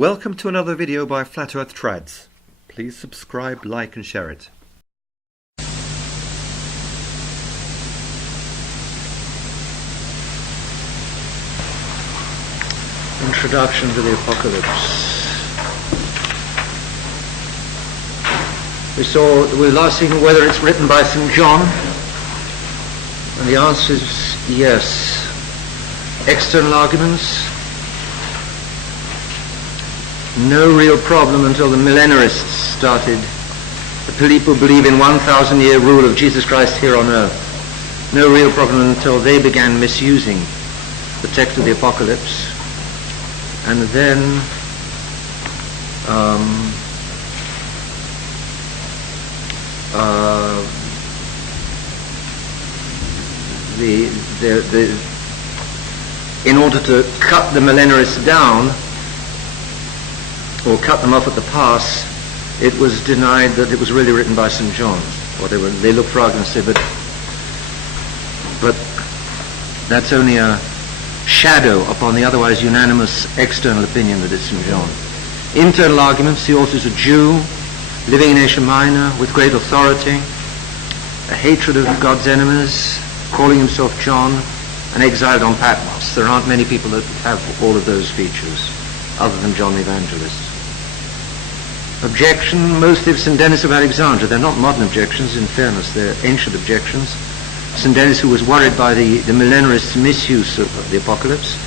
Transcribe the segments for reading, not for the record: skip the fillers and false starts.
Welcome to another video by Flat Earth Trads. Please subscribe, like and share it. Introduction to the Apocalypse. We were last seeing whether it's written by St. John, and the answer is yes. External arguments, no real problem until the millenarists started. The people believe in 1,000-year rule of Jesus Christ here on earth. No real problem until they began misusing the text of the Apocalypse. And then in order to cut the millenarists down, or cut them off at the pass, it was denied that it was really written by St. John. Or they looked for arguments and said, but that's only a shadow upon the otherwise unanimous external opinion that it's St. John. Internal arguments: the author is a Jew, living in Asia Minor, with great authority, a hatred of God's enemies, calling himself John, and exiled on Patmos. There aren't many people that have all of those features, other than John the Evangelist. Objection: mostly of St. Denis of Alexandria. They're not modern objections, in fairness, they're ancient objections. St. Denis, who was worried by the millenarists' misuse of the Apocalypse,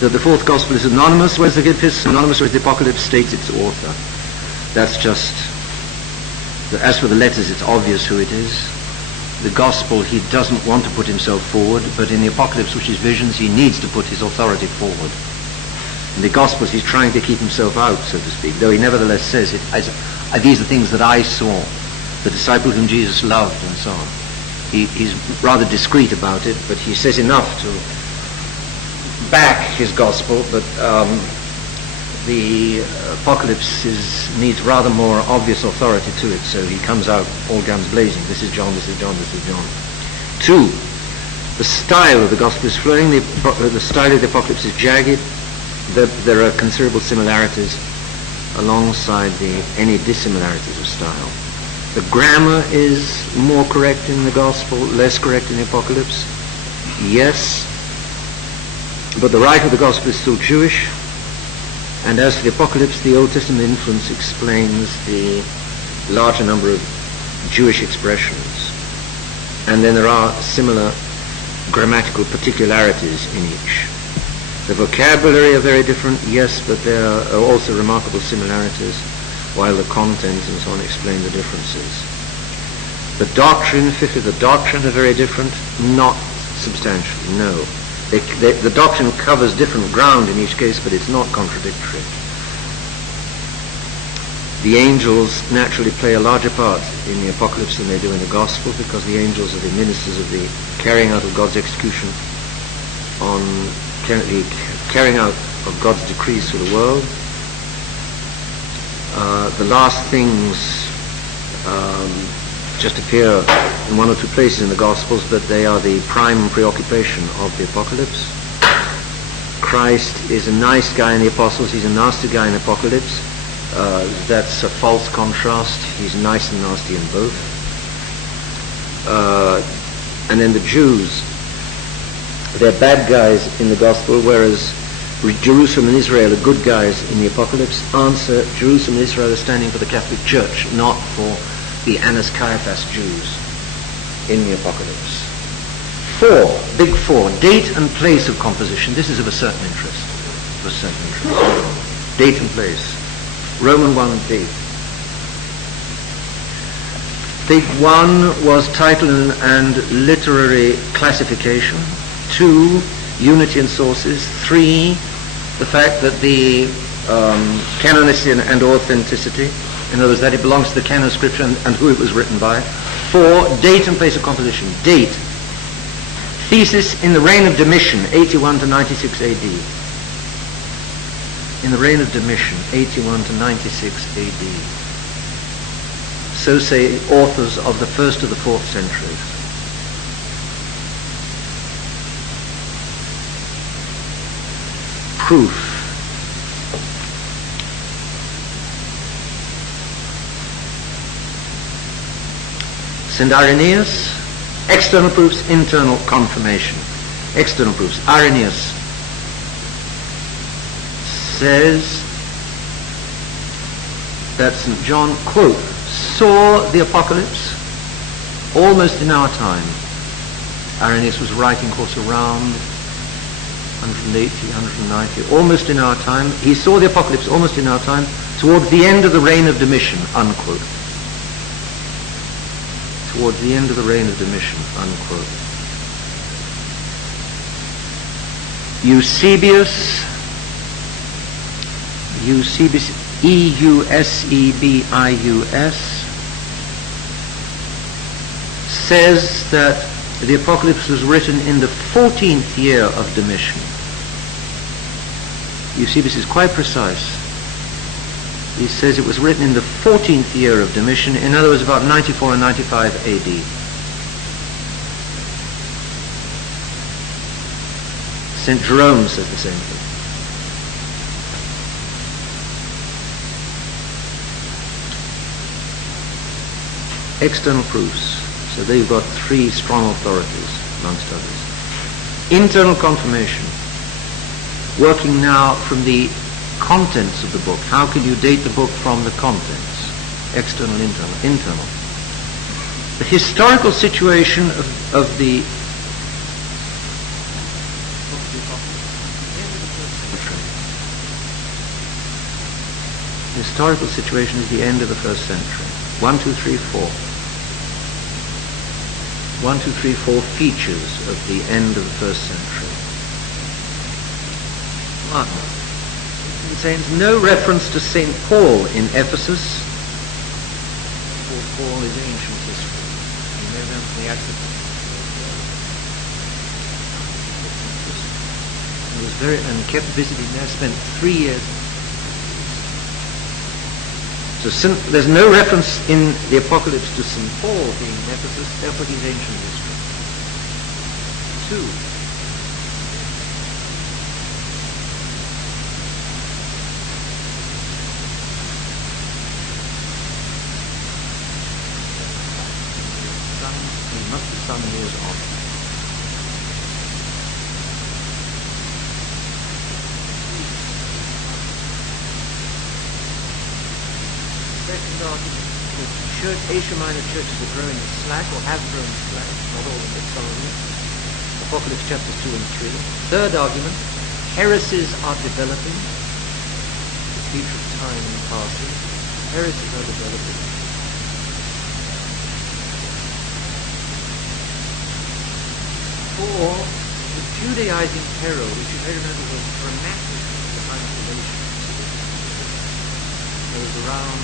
that the fourth Gospel is anonymous, whereas the fifth is anonymous, whereas the Apocalypse states its author. That's just, as for the letters, it's obvious who it is. The Gospel, he doesn't want to put himself forward, but in the Apocalypse, which is visions, he needs to put his authority forward. In the Gospels, he's trying to keep himself out, so to speak, though he nevertheless says, these are things that I saw, the disciple whom Jesus loved, and so on. He's rather discreet about it, but he says enough to back his Gospel, but the Apocalypse needs rather more obvious authority to it, so he comes out all guns blazing. This is John, this is John, this is John. 2, the style of the Gospel is flowing. The style of the Apocalypse is jagged. There are considerable similarities alongside any dissimilarities of style. The grammar is more correct in the Gospel, less correct in the Apocalypse. Yes, but the writer of the Gospel is still Jewish. And as for the Apocalypse, the Old Testament influence explains the larger number of Jewish expressions. And then there are similar grammatical particularities in each. The vocabulary are very different, yes, but there are also remarkable similarities, while the content and so on explain the differences. The doctrine, fifthly, the doctrine are very different, not substantially, no. The doctrine covers different ground in each case, but it's not contradictory. The angels naturally play a larger part in the Apocalypse than they do in the Gospel, because the angels are the ministers of the carrying out of God's execution on the carrying out of God's decrees for the world. The last things just appear in one or two places in the Gospels, but they are the prime preoccupation of the Apocalypse. Christ is a nice guy in the Apostles, he's a nasty guy in the Apocalypse. That's a false contrast. He's nice and nasty in both. And then the Jews, they're bad guys in the Gospel, whereas Jerusalem and Israel are good guys in the Apocalypse. Answer: Jerusalem and Israel are standing for the Catholic Church, not for the Annas Caiaphas Jews in the Apocalypse. 4, big 4, date and place of composition. This is of a certain interest. Date and place. Roman 1, date. Big 1 was title and literary classification. 2, unity and sources. 3, the fact that the canonicity and authenticity, in other words, that it belongs to the canon of Scripture and who it was written by. 4, date and place of composition. Date: thesis in the reign of Domitian, 81 to 96 AD. In the reign of Domitian, 81 to 96 AD. So say authors of the 1st to the 4th century. Proof: St. Irenaeus, external proofs, internal confirmation. External proofs. Irenaeus says that St. John, quote, saw the Apocalypse almost in our time. Irenaeus was writing, of course, around 180, 190, almost in our time. He saw the Apocalypse almost in our time, towards the end of the reign of Domitian, unquote. Towards the end of the reign of Domitian, unquote. Eusebius, Eusebius, says that the Apocalypse was written in the 14th year of Domitian. Eusebius is quite precise. He says it was written in the 14th year of Domitian, in other words, about 94 and 95 AD. St. Jerome says the same thing. External proofs. So there you've got three strong authorities, amongst others. Internal confirmation. Working now from the contents of the book. How can you date the book from the contents? External, internal. Internal. The historical situation of the historical situation is the end of the first century. 1, 2, 3, 4. 1, 2, 3, 4 features of the end of the first century. 1. It contains no reference to St. Paul in Ephesus. Paul is ancient history. You know that from the Acts of He was and kept visiting there, spent 3 years. So there's no reference in the Apocalypse to St. Paul being in Ephesus, therefore he's ancient history. 2. He must be some years on. Asia Minor churches are growing slack, or have grown slack, not all of it, some of them. Apocalypse chapters 2 and 3. Third argument, heresies are developing. The feature of time and passing. Heresies are developing. 4, the Judaizing peril, which you may remember was dramatic at the time of Galatians. There was around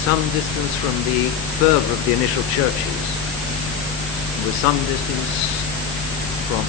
some distance from the fervor of the initial churches, with some distance from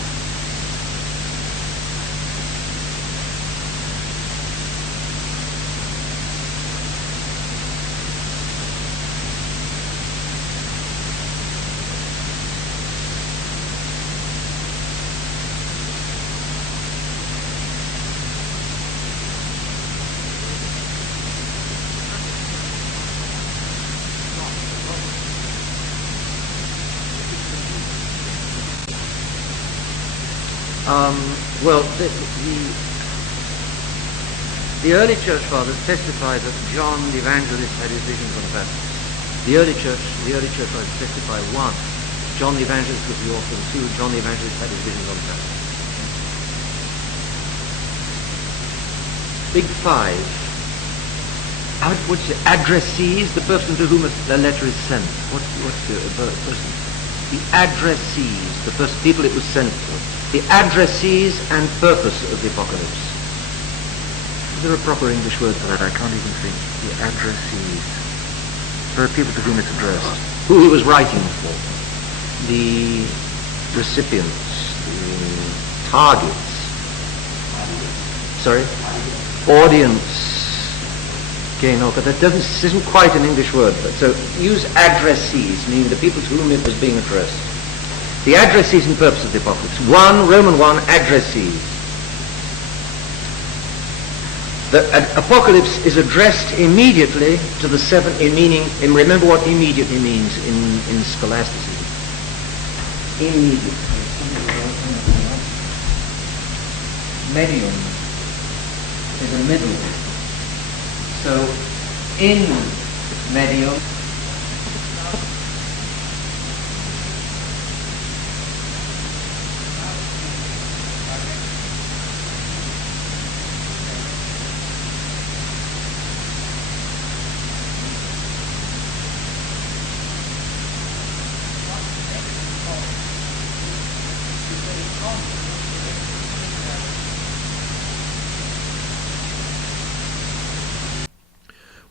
well, the early church fathers testify that John the Evangelist had his visions on Patmos. The early church fathers testify, 1, John the Evangelist was the author, and 2, John the Evangelist had his visions on Patmos. Big 5. What's the addressees? The person to whom the letter is sent. What's the person? The addressees, the first people it was sent to. The addressees and purpose of the Apocalypse. Is there a proper English word for that? I can't even think. The addressees. There are people to whom it's addressed. Who he was writing for. The recipients. The targets. Sorry? Audience. Okay, no, but this isn't quite an English word. But so use addressees, meaning the people to whom it was being addressed. The addressees and purpose of the Apocalypse. 1, Roman 1, addressees. The Apocalypse is addressed immediately to the seven, remember what immediately means in scholasticism. Immediately. Medium is a middle. So, in medium,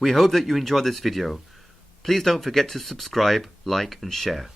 We hope that you enjoyed this video. Please don't forget to subscribe, like and share.